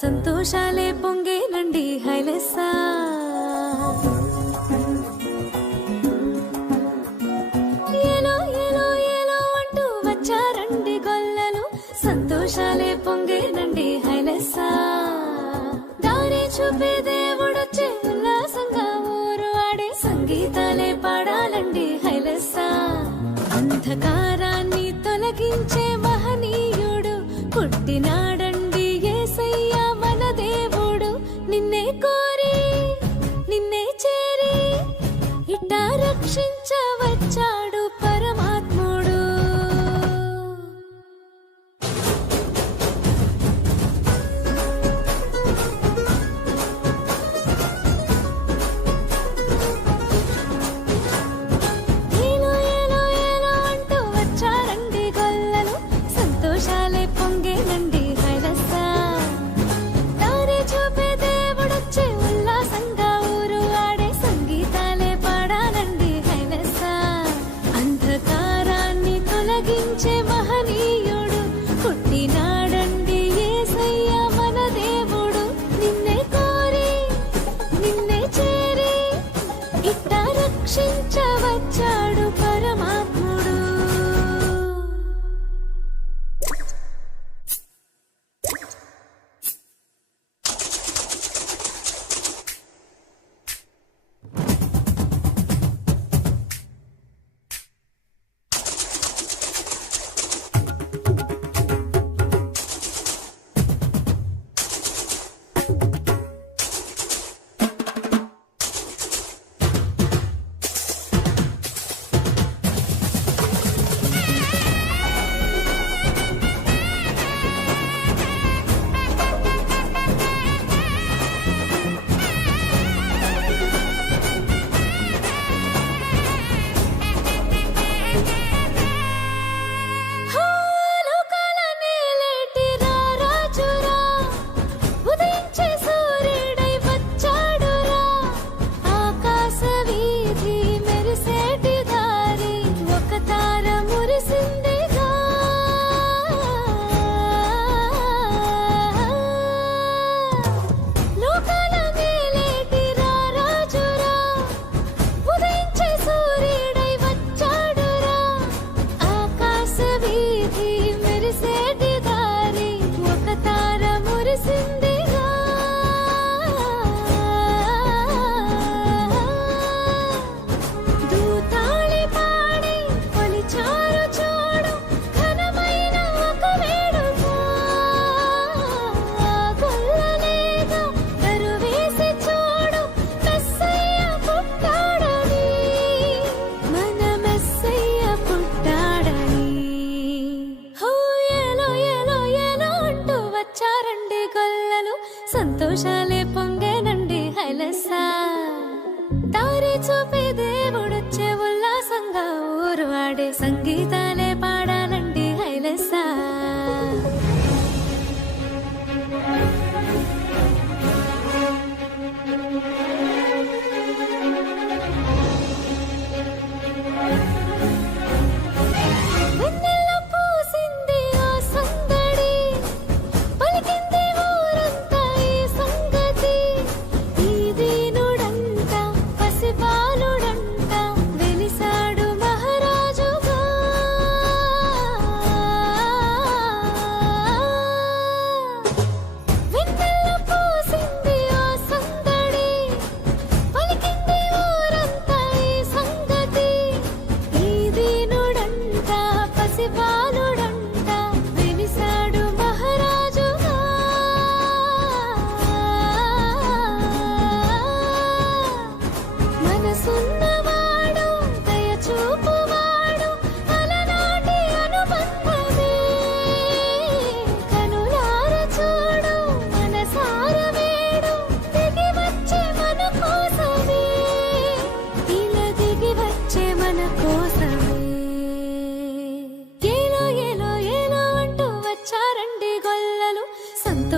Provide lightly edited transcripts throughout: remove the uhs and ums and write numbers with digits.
సంతోషాలే పొంగేనండి హైలెస్సా. ఏలో ఏలో ఏలో అంటూ వచ్చారండి గొల్లలు, సంతోషాలే పొంగేనండి హైలెస్సా. దారి చూపే దేవుడొచ్చే ఉల్లాసంగా ఊరు ఆడే సంగీతాలే పాడాలండి హైలెస్సా. అంధకారాన్ని తొలగించే మహనీయుడు పుట్టినాడండి యేసయ్య మన దేవుడు. నిన్నే కోరి నిన్నే చేరి ఇట్టా రక్షించవచ్చాడు పరమాత్ముడు. ఏలో ఏలో ఏలో అంటూ వచ్చారండి గొల్లలు, సంతోషాలే పొంగేనండి హైలెస్సా. దారి చూపే దేవుడొచ్చే ఉల్లాసంగా ఊరు ఆడే సంగీతాలే పాడాలండి హైలెస్సా. అంధకారాన్ని తొలగించే మహనీయుడు పుట్టినాడండి యేసయ్య మన దేవుడు. నిన్నే కోరి నిన్నే చేరి ఇట్టా రక్షించవచ్చాడు పరమాత్ముడు. సంతోషాలే పొంగేనండి హైలెస్సా. దారి చూపే దేవుడొచ్చే ఉల్లాసంగా ఊరు ఆడే సంగీతాలే పాడాలండి హైలెస్సా.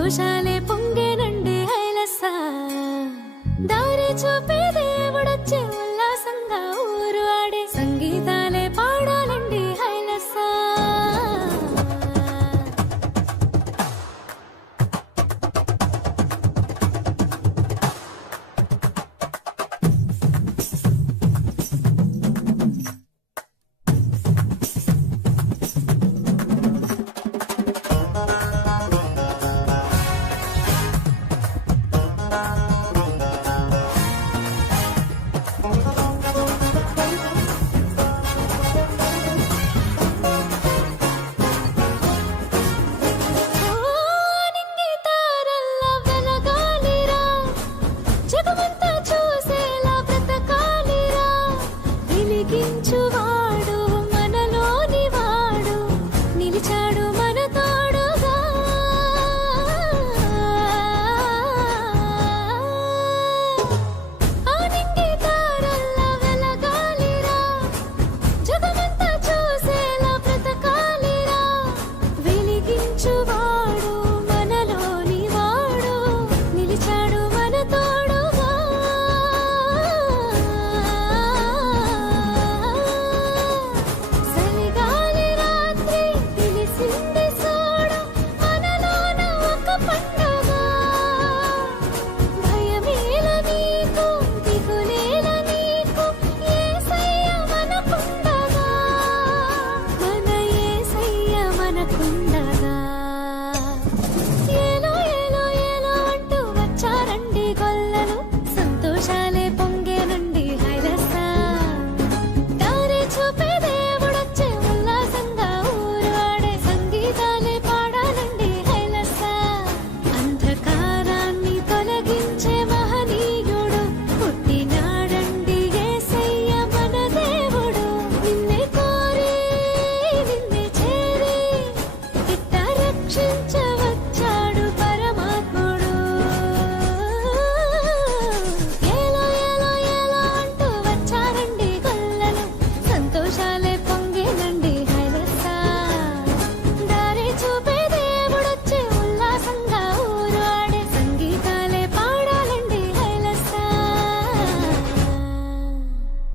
సంతోషాలే